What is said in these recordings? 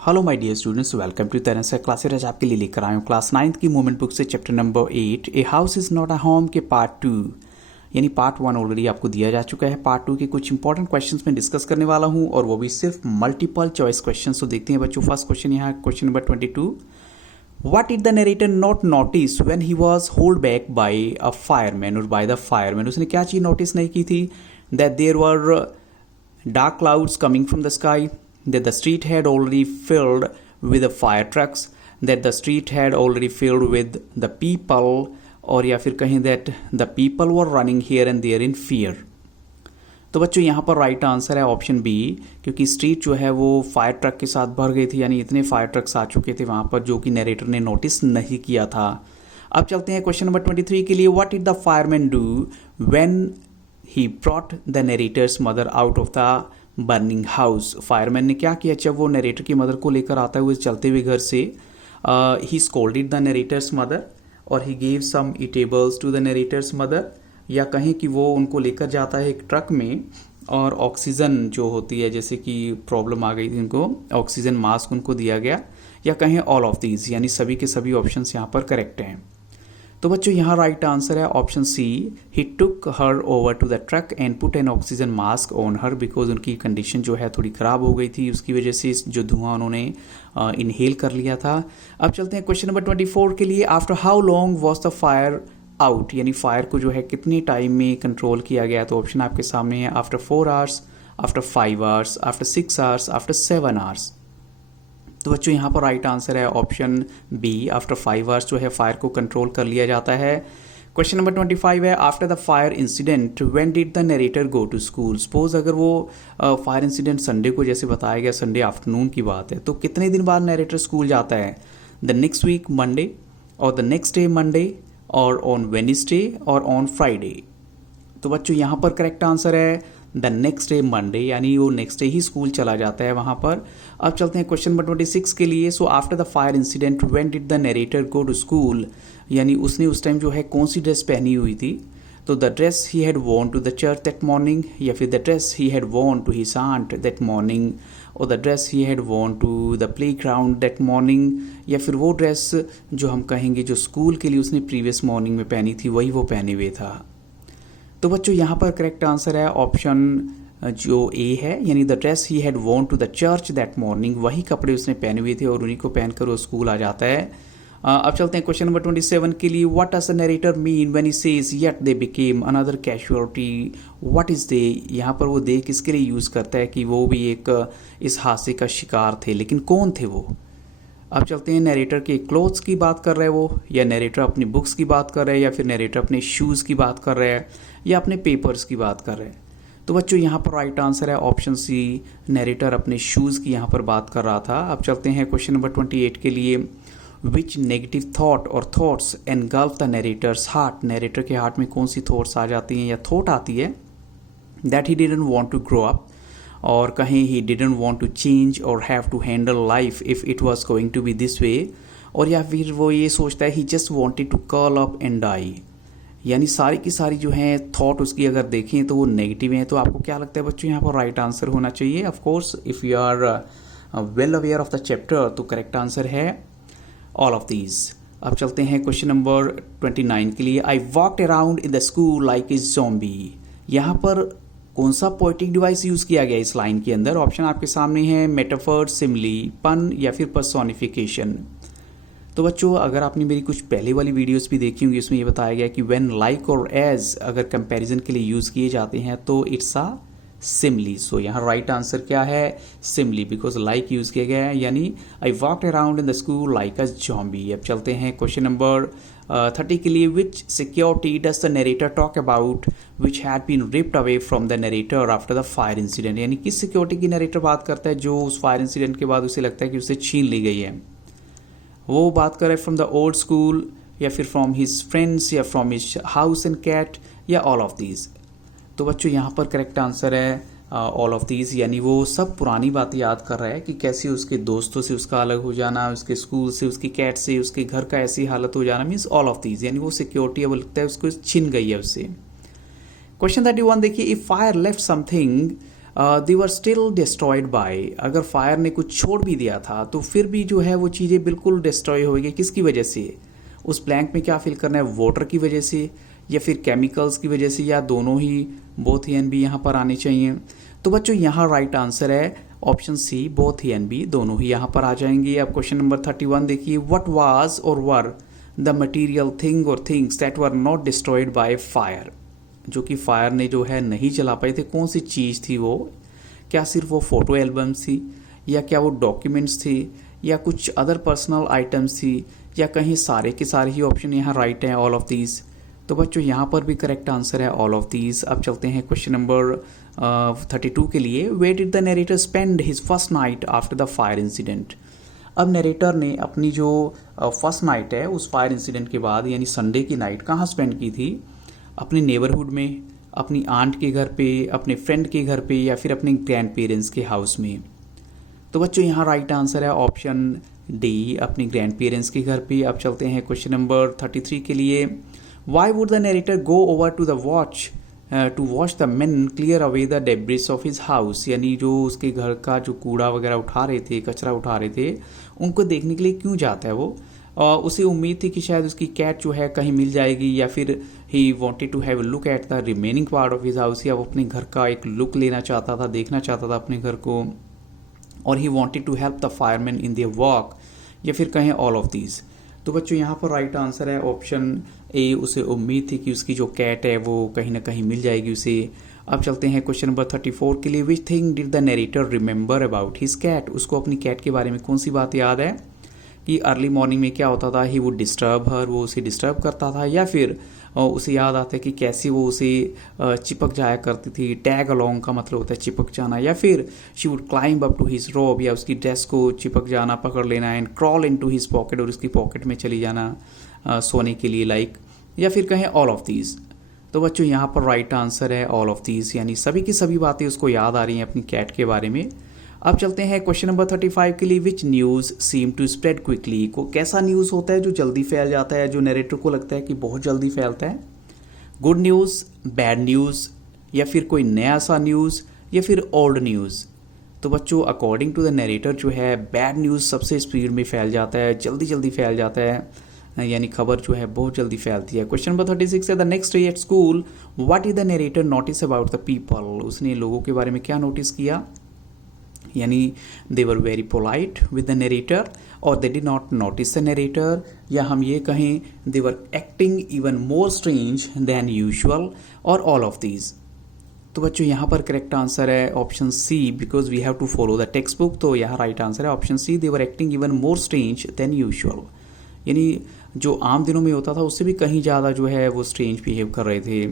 Hello my dear students, welcome to Terence classes. आज आपके लिए लेकर आया हूँ क्लास 9th की मूवमेंट बुक से chapter number 8 A house is not a home के पार्ट 2। यानी पार्ट 1 ऑलरेडी आपको दिया जा चुका है। पार्ट 2 के कुछ इंपॉर्टेंट क्वेश्चंस मैं डिस्कस करने वाला हूँ और वो भी सिर्फ मल्टीपल चॉइस क्वेश्चन। तो देखते हैं बच्चों, फर्स्ट क्वेश्चन यहाँ question number 22। What did the narrator not notice when he was held back by a fireman or by the fireman? उसने क्या चीज़ नोटिस नहीं की थी? That there were dark clouds coming from the sky, that the street had already filled with the fire trucks, that the street had already filled with the people, और या फिर कहें that the people were running here and there in fear। तो बच्चों यहाँ पर right answer है option B, क्योंकि स्ट्रीट जो है वो फायर ट्रक के साथ भर गई थी, यानी इतने फायर ट्रक्स आ चुके थे वहाँ पर जो कि नरेटर ने नोटिस नहीं किया था। अब चलते हैं क्वेश्चन नंबर 23 के लिए। What did the fireman do when he brought the narrator's mother out of the burning house? Fireman ने क्या किया जब वो नरेटर की मदर को लेकर आता हुए चलते हुए घर से? He scolded the narrator's mother और he gave some eatables to the narrator's mother, या कहें कि वो उनको लेकर जाता है एक ट्रक में और ऑक्सीजन जो होती है, जैसे कि प्रॉब्लम आ गई थी उनको, ऑक्सीजन मास्क उनको दिया गया, या कहें ऑल ऑफ दीज, यानी सभी के सभी ऑप्शंस यहाँ पर करेक्ट हैं। तो बच्चों यहाँ राइट आंसर है option C, he took her over to the truck and put an oxygen mask on her, because उनकी कंडीशन जो है थोड़ी ख़राब हो गई थी, उसकी वजह से जो धुआं उन्होंने इनहेल कर लिया था। अब चलते हैं क्वेश्चन नंबर 24 के लिए। After how long was the fire out, यानी फायर को जो है कितने टाइम में कंट्रोल किया गया? तो ऑप्शन आपके सामने है, after 4 hours, after 5 hours, after 6 hours, after 7 hours. तो बच्चों यहाँ पर राइट आंसर है ऑप्शन बी, आफ्टर 5 आवर्स जो है फायर को कंट्रोल कर लिया जाता है। क्वेश्चन नंबर 25 है, after the fire incident when did the narrator go to school? Suppose अगर वो फायर इंसिडेंट संडे को जैसे बताया गया, संडे आफ्टरनून की बात है, तो कितने दिन बाद नरेटर स्कूल जाता है? द नेक्स्ट वीक मंडे, और द नेक्स्ट डे मंडे, और ऑन वेडनेसडे, और ऑन फ्राइडे। तो बच्चों यहाँ पर करेक्ट आंसर है द नेक्स्ट डे मंडे, यानी वो नेक्स्ट डे ही स्कूल चला जाता है वहाँ पर। अब चलते हैं क्वेश्चन नंबर 26 के लिए। So after the fire incident when did the narrator go to school, यानी उसने उस टाइम जो है कौन सी ड्रेस पहनी हुई थी? तो the dress he had worn to the church that morning, या फिर the dress he had worn to his aunt that morning, और the dress he had worn to the playground that morning, या फिर वो dress जो हम कहेंगे जो स्कूल के लिए उसने प्रीवियस मॉर्निंग में पहनी थी वही वो पहने हुए था। तो बच्चों यहाँ पर करेक्ट आंसर है ऑप्शन जो ए है, यानी the dress he had worn to the church that morning, वही कपड़े उसने पहने हुए थे और उन्हीं को पहनकर वो स्कूल आ जाता है। अब चलते हैं क्वेश्चन नंबर 27 के लिए। What does the narrator mean when he says yet they became another casualty? What is they? यहाँ पर वो दे किसके लिए यूज़ करता है कि वो भी एक इस हादसे का शिकार थे, लेकिन कौन थे वो? अब चलते हैं, नरेटर के क्लोथ्स की बात कर रहे हैं वो, या नरेटर अपनी बुक्स की बात कर रहे हैं, या फिर नरेटर अपने शूज़ की बात कर रहे हैं, या अपने पेपर्स की बात कर रहे हैं? तो बच्चों यहाँ पर राइट आंसर है ऑप्शन सी, नरेटर अपने शूज़ की यहाँ पर बात कर रहा था। अब चलते हैं क्वेश्चन नंबर 28 के लिए। विच नेगेटिव थॉट और thoughts engulf the narrator's heart? Narrator के हार्ट में कौन सी थॉट्स आ जाती हैं या थॉट आती है? That he didn't want to grow up, और कहें he didn't want to change और have to handle life if it was going to be this way, और या फिर वो ये सोचता है he just wanted to curl up and die. यानी सारी की सारी जो है थॉट उसकी अगर देखें तो वो नेगेटिव हैं। तो आपको क्या लगता है बच्चों यहाँ पर राइट आंसर होना चाहिए? Of course if you are well aware of the chapter तो करेक्ट आंसर है ऑल ऑफ दीज। अब चलते हैं क्वेश्चन नंबर 29 के लिए। I walked around in the school like a zombie, यहाँ पर कौन सा पोएटिक डिवाइस यूज़ किया गया इस लाइन के अंदर? ऑप्शन आपके सामने है, मेटाफर, सिमिली, पन, या फिर पर्सोनिफिकेशन। तो बच्चों अगर आपने मेरी कुछ पहले वाली वीडियोस भी देखी होंगी, उसमें ये बताया गया कि व्हेन लाइक और एज अगर कंपैरिजन के लिए यूज़ किए जाते हैं तो इट्स अ सिमिली। सो यहाँ राइट आंसर क्या है? सिमिली, बिकॉज लाइक यूज़ किया गया है, यानी I walked around in the school like a zombie. अब चलते हैं क्वेश्चन नंबर 30 के लिए। Which security does the narrator talk about which had been ripped away from the narrator after the fire incident? यानी किस सिक्योरिटी की narrator बात करता है जो उस फायर इंसिडेंट के बाद उसे लगता है कि उसे छीन ली गई है? वो बात कर रहे हैं फ्रॉम द ओल्ड स्कूल, या फिर फ्रॉम हिज फ्रेंड्स, या from his house and cat, या ऑल ऑफ दीज? तो बच्चों यहाँ पर करेक्ट आंसर है ऑल ऑफ दीज, यानी वो सब पुरानी बातें याद कर रहा है कि कैसे उसके दोस्तों से उसका अलग हो जाना, उसके स्कूल से, उसकी कैट से, उसके घर का ऐसी हालत हो जाना, मीन्स ऑल ऑफ दीज, यानी वो सिक्योरिटी अब लगता है उसको छिन गई है उससे। क्वेश्चन 31 देखिए। If fire left something they were still destroyed by, अगर फायर ने कुछ छोड़ भी दिया था तो फिर भी जो है वो चीज़ें बिल्कुल डिस्ट्रॉय होगी। किसकी वजह से? उस ब्लैंक में क्या फिल करना है? वाटर की वजह से या फिर केमिकल्स की वजह से, या दोनों ही, बोथ ही एंड बी यहाँ पर आने चाहिए। तो बच्चों यहाँ राइट आंसर है ऑप्शन सी, बोथ ही एंड बी, दोनों ही यहाँ पर आ जाएंगे। अब क्वेश्चन नंबर 31 देखिए, व्हाट वाज और वर द मटीरियल थिंग और things that were not destroyed by fire, जो कि फायर ने जो है नहीं जला पाई थी, कौन सी चीज़ थी वो? क्या सिर्फ वो फोटो एल्बम्स थी, या क्या वो डॉक्यूमेंट्स थी, या कुछ अदर पर्सनल आइटम्स थी, या कहीं सारे के सारे ही ऑप्शन यहाँ राइट हैं, ऑल ऑफ दीज। तो बच्चों यहाँ पर भी करेक्ट आंसर है ऑल ऑफ दीज। अब चलते हैं क्वेश्चन नंबर 32 के लिए, where did the narrator spend his first night after the fire incident. अब नरेटर ने अपनी जो फर्स्ट नाइट है उस फायर इंसिडेंट के बाद, यानी संडे की नाइट, कहाँ स्पेंड की थी? अपने नेबरहुड में, अपनी आंट के घर पे, अपने फ्रेंड के घर पे, या फिर अपने ग्रैंड पेरेंट्स के हाउस में। तो बच्चों यहाँ राइट आंसर है ऑप्शन डी, अपने ग्रैंड पेरेंट्स के घर पे। अब चलते हैं क्वेश्चन नंबर 33 के लिए, why would the narrator go over to the watch to watch the men clear away the debris of his house, यानी जो उसके घर का जो कूड़ा वगैरह उठा रहे थे, कचरा उठा रहे थे, उनको देखने के लिए क्यों जाता है वो? उसे उम्मीद थी कि शायद उसकी कैट जो है कहीं मिल जाएगी, या फिर he wanted to have look at the remaining part of his house, या वो अपने घर का एक लुक लेना चाहता था, देखना चाहता था अपने घर को, और he wanted to help the fireman in their work, या फिर कहें ऑल ऑफ दीज। तो बच्चों यहाँ पर राइट आंसर है ऑप्शन ए, उसे उम्मीद थी कि उसकी जो कैट है वो कहीं ना कहीं मिल जाएगी उसे। अब चलते हैं क्वेश्चन नंबर 34 के लिए, which thing did the narrator remember about his cat, उसको अपनी कैट के बारे में कौन सी बात याद है? कि अर्ली मॉर्निंग में क्या होता था, ही वुड डिस्टर्ब हर, वो उसे डिस्टर्ब करता था, या फिर उसे याद आता है कि कैसे वो उसे चिपक जाया करती थी, टैग अलोंग का मतलब होता है चिपक जाना, या फिर she would climb up to his robe, या उसकी ड्रेस को चिपक जाना, पकड़ लेना, and crawl into his pocket, और उसकी पॉकेट में चली जाना सोने के लिए, लाइक, या फिर कहें ऑल ऑफ दीज। तो बच्चों यहाँ पर राइट आंसर है ऑल ऑफ दीज, यानी सभी की सभी बातें उसको याद आ रही हैं अपनी कैट के बारे में। अब चलते हैं क्वेश्चन नंबर 35 के लिए, which news seem to spread quickly, को कैसा न्यूज़ होता है जो जल्दी फैल जाता है, जो नरेटर को लगता है कि बहुत जल्दी फैलता है? गुड न्यूज़, बैड न्यूज़, या फिर कोई नया सा न्यूज़, या फिर ओल्ड न्यूज़? तो बच्चों अकॉर्डिंग टू द नरेटर जो है बैड न्यूज़ सबसे स्पीड में फैल जाता है, जल्दी जल्दी फैल जाता है, यानी खबर जो है बहुत जल्दी फैलती है। क्वेश्चन नंबर 36 है, the next day at school what is the narrator notice about the people, उसने लोगों के बारे में क्या नोटिस किया? यानी they were very polite with the narrator, और they did not notice the narrator, या हम ये कहें they were acting even more strange than usual, और ऑल ऑफ दीज। तो बच्चों यहाँ पर करेक्ट आंसर है option C, because we have to follow the textbook. तो यहाँ राइट आंसर है option C, they were acting even more strange than usual, यानी जो आम दिनों में होता था उससे भी कहीं ज़्यादा जो है वो स्ट्रेंज बिहेव कर रहे थे।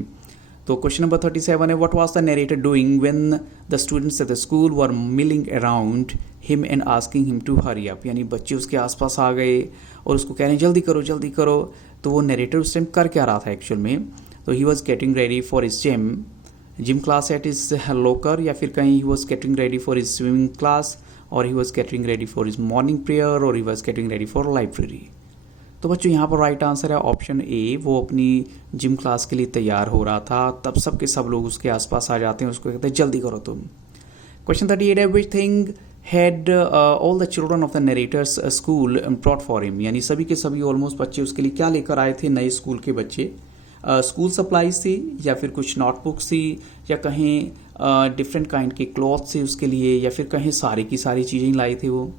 तो क्वेश्चन नंबर 37 है, what was the narrator doing when the students at the school were milling around him and asking him to hurry up, यानी बच्चे उसके आसपास आ गए और उसको कह रहे हैं जल्दी करो जल्दी करो। तो वो नरेटर उस टाइम कर क्या रहा था एक्चुअल में? तो he was getting ready for his gym class at his locker, या फिर कहीं he was getting ready for his swimming class, और he was getting ready for his morning prayer, और he was getting ready for library. तो बच्चों यहाँ पर right answer है ऑप्शन ए, वो अपनी जिम क्लास के लिए तैयार हो रहा था, तब सब के सब लोग उसके आसपास आ जाते हैं, उसको कहते हैं जल्दी करो तुम। क्वेश्चन 38 है, which thing had all the children of the narrator's school brought for him, यानी सभी के सभी ऑलमोस्ट बच्चे उसके लिए क्या लेकर आए थे? नए स्कूल के बच्चे स्कूल सप्लाईज थी, या फिर कुछ नोटबुक्स थी, या कहीं डिफरेंट काइंड के क्लॉथ से उसके लिए, या फिर कहीं सारी की सारी चीज़ें लाई थी वो।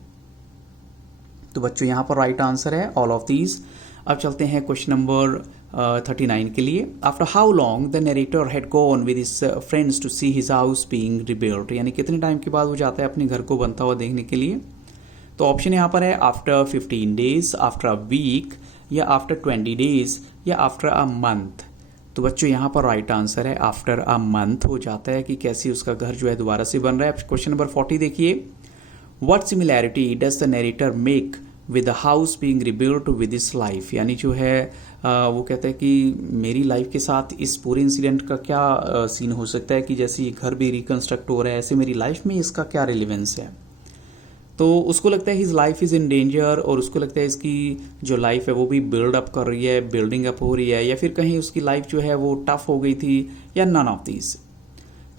तो बच्चों यहाँ पर राइट आंसर है ऑल ऑफ दीज। अब चलते हैं क्वेश्चन नंबर 39 के लिए, after how long the narrator had gone with his friends to see his house being rebuilt, यानी कितने टाइम के बाद वो जाता है अपने घर को बनता हुआ देखने के लिए? तो ऑप्शन यहाँ पर है after 15 days, after a week, या आफ्टर 20 डेज, या आफ्टर अ मंथ। तो बच्चों यहाँ पर राइट आंसर है आफ्टर अ मंथ हो जाता है, कि कैसे उसका घर जो है दोबारा से बन रहा है। क्वेश्चन नंबर 40 देखिए, what similarity does the narrator make with the house being rebuilt with his life, यानी जो है वो कहता है कि मेरी लाइफ के साथ इस पूरे इंसिडेंट का क्या सीन हो सकता है, कि जैसे ये घर भी रिकंस्ट्रक्ट हो रहा है ऐसे मेरी लाइफ में इसका क्या रिलेवेंस है। तो उसको लगता है his life is in danger, और उसको लगता है इसकी जो लाइफ है वो भी बिल्ड अप कर रही है, बिल्डिंग अप हो रही है, या फिर कहीं उसकी लाइफ जो है वो टफ हो गई थी, या नन ऑफ दीज।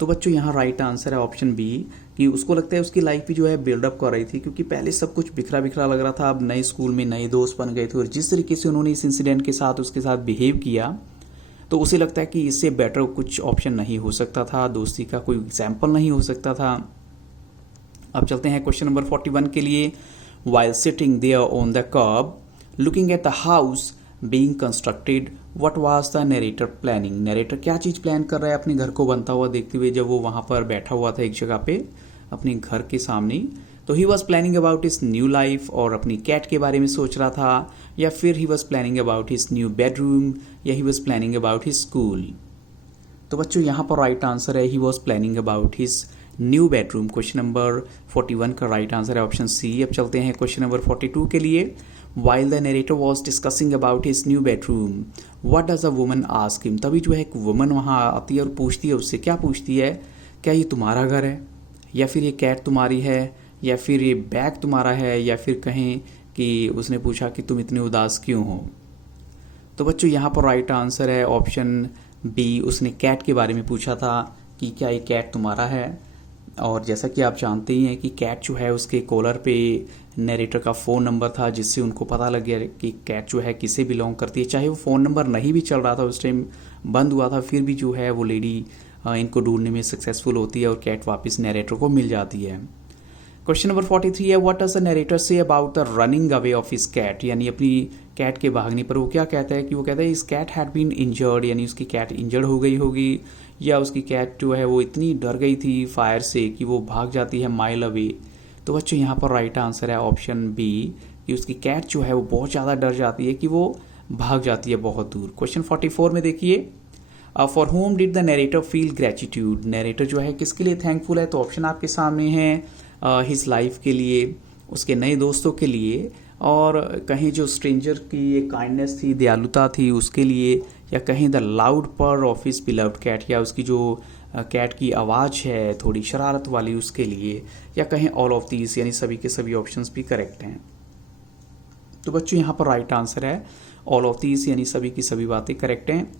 तो बच्चों यहाँ राइट आंसर है ऑप्शन बी, कि उसको लगता है उसकी लाइफ भी जो है बिल्डअप कर रही थी, क्योंकि पहले सब कुछ बिखरा बिखरा लग रहा था, अब नए स्कूल में नए दोस्त बन गए थे और जिस तरीके से उन्होंने इस इंसिडेंट के साथ उसके साथ बिहेव किया तो उसे लगता है कि इससे बेटर कुछ ऑप्शन नहीं हो सकता था, दोस्ती का कोई एग्जाम्पल नहीं हो सकता था। अब चलते हैं क्वेश्चन नंबर 41 के लिए। While sitting there on the curb looking at the house being constructed what was the narrator planning. Narrator क्या चीज़ प्लान कर रहा है अपने घर को बनता हुआ देखते हुए, जब वो वहाँ पर बैठा हुआ था एक जगह पे अपने घर के सामने। तो he was planning about his new life, और अपनी कैट के बारे में सोच रहा था, या फिर he was planning about his new bedroom, या he was planning about his school. तो बच्चों यहाँ पर राइट आंसर है he was planning about his new bedroom. Question number 41 का राइट आंसर है ऑप्शन सी। अब चलते हैं क्वेश्चन नंबर 42 के लिए। While the narrator was discussing about his new bedroom what does a woman ask him. तभी जो है एक वुमन वहाँ आती है और पूछती है उससे, क्या पूछती है, क्या ये तुम्हारा घर है, या फिर ये कैट तुम्हारी है, या फिर ये बैग तुम्हारा है, या फिर कहें कि उसने पूछा कि तुम इतने उदास क्यों हो। तो बच्चों यहाँ पर राइट आंसर है ऑप्शन बी, उसने कैट के बारे में पूछा था कि क्या ये कैट तुम्हारा है। और जैसा कि आप जानते ही हैं कि कैट जो है उसके कॉलर पे नरेटर का फ़ोन नंबर था, जिससे उनको पता लग गया कि कैट जो है किसे बिलोंग करती है। चाहे वो फ़ोन नंबर नहीं भी चल रहा था उस टाइम, बंद हुआ था, फिर भी जो है वो लेडी इनको ढूंढने में सक्सेसफुल होती है और कैट वापस नरेटर को मिल जाती है। क्वेश्चन नंबर 43 है what does the narrator say about the running away of his cat. यानी अपनी कैट के भागने पर वो क्या कहता है, कि वो कहता है इस कैट हैड बीन इंजर्ड, यानी उसकी कैट इंजर्ड हो गई होगी, या उसकी कैट जो है वो इतनी डर गई थी फायर से कि वो भाग जाती है माइल अवे। तो बच्चों यहाँ पर राइट आंसर है ऑप्शन बी, कि उसकी कैट जो है वो बहुत ज़्यादा डर जाती है कि वो भाग जाती है बहुत दूर। क्वेश्चन 44 में देखिए, for home did the narrator feel gratitude. Narrator जो है किसके लिए थैंकफुल है, तो ऑप्शन आपके सामने है हिज लाइफ के लिए, उसके नए दोस्तों के लिए, और कहीं जो स्ट्रेंजर की एक काइंडनेस थी, दयालुता थी उसके लिए, या कहीं द लाउड पर ऑफ हिज बिलव्ड कैट, या उसकी जो कैट की आवाज़ है थोड़ी शरारत वाली उसके लिए, या कहीं ऑल ऑफ दीज, यानी सभी के सभी ऑप्शंस भी करेक्ट हैं। तो बच्चों यहाँ पर राइट आंसर है ऑल ऑफ दीज, यानी सभी की सभी बातें करेक्ट हैं।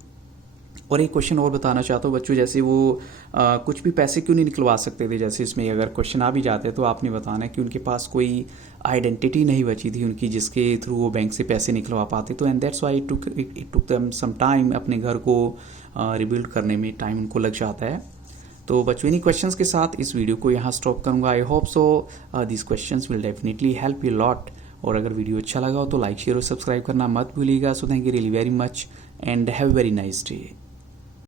और एक क्वेश्चन और बताना चाहता हूँ बच्चों, जैसे वो कुछ भी पैसे क्यों नहीं निकलवा सकते थे, जैसे इसमें अगर क्वेश्चन आ भी जाते तो आपने बताना है कि उनके पास कोई आइडेंटिटी नहीं बची थी उनकी जिसके थ्रू वो बैंक से पैसे निकलवा पाते। तो and that's why it took them some time, अपने घर को रिबिल्ड करने में टाइम उनको लग जाता है। तो बच्चों इन्हीं क्वेश्चंस के साथ इस वीडियो को यहाँ स्टॉप करूँगा। I hope so this questions will definitely help you lot. और अगर वीडियो अच्छा लगा हो तो लाइक शेयर और सब्सक्राइब करना मत भूलिएगा। So thank you really very much and have very nice day.